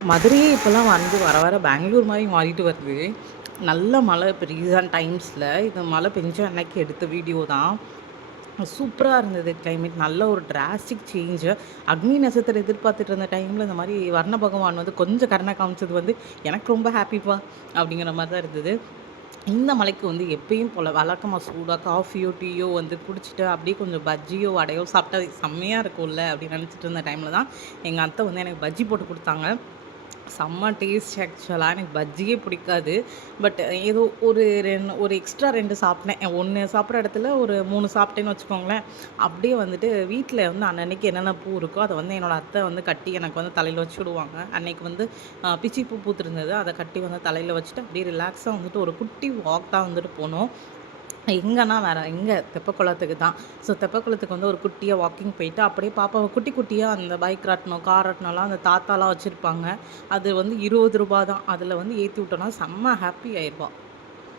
மதுரையே இப்போலாம் வந்து வர வர பெங்களூர் மாரி மாறிட்டு வருது. நல்ல மழை இப்போ ரீசன்ட் டைம்ஸில இது மழை பெஞ்ச அன்னைக்கு எடுத்த வீடியோ தான். சூப்பரா இருந்தது கிளைமேட். நல்ல ஒரு டிராஸ்டிக் சேஞ்சு. அக்னி நட்சத்திரம் எதிர்பார்த்துட்டு இருந்த டைம்ல இந்த மாரி வர்ண பகவான் வந்து கொஞ்சம் கருணை காமிச்சது வந்து எனக்கு ரொம்ப ஹாப்பிப்பா! அப்படிங்கிற மாரி தான் இருந்தது. இந்த மலைக்கு வந்து எப்பயும் போல வழக்கமா சூடா காஃபியோ, டீயோ வந்து குடிச்சிட்டு அப்படியே கொஞ்சம் பஜ்ஜியோ, வடையோ சாப்பிட்டா செம்மையா இருக்கும்ல அப்படின்னு நினச்சிட்டு இருந்த டைம்ல தான் எங்க அத்தை வந்து எனக்கு பஜ்ஜி போட்டு குடுத்தாங்க. செம்ம டேஸ்ட் ஆக்சுவலா. எனக்கு பஜ்ஜியே பிடிக்காது. பட் ஏதோ ஒரு எக்ஸ்ட்ரா 2 சாப்பிட்டேன். 1 சாப்பிட்ற இடத்துல ஒரு 3 சாப்பிட்டேன்னு வச்சுக்கோங்களேன். அப்படியே வந்துட்டு வீட்ல வந்து அன்னன்னைக்கு என்னென்ன பூ இருக்கோ, அத வந்து என்னோட அத்தை வந்து கட்டி எனக்கு வந்து தலையில வச்சு விடுவாங்க. அன்னைக்கு வந்து பிச்சி பூ பூத்திருந்தது. அத கட்டி வந்து தலையில வச்சுட்டு அப்படியே ரிலாக்ஸா வந்துட்டு ஒரு குட்டி வாக் தான் வந்துட்டு போனோம். எங்கன்னா வேற எங்க தெப்பக்குளத்துக்கு தான். ஸோ தெப்பக்குளத்துக்கு வந்து ஒரு குட்டியா வாக்கிங் போயிட்டு, அப்படியே பாப்பாவ குட்டி குட்டியா அந்த பைக் ராட்டினம், கார் ராட்டினம்லாம் அந்த தாத்தாலாம் வச்சிருப்பாங்க. அது வந்து ரூ. 20 தான். அதில வந்து ஏத்தி விட்டோம்னா செம்ம ஹாப்பி ஆயிருவா.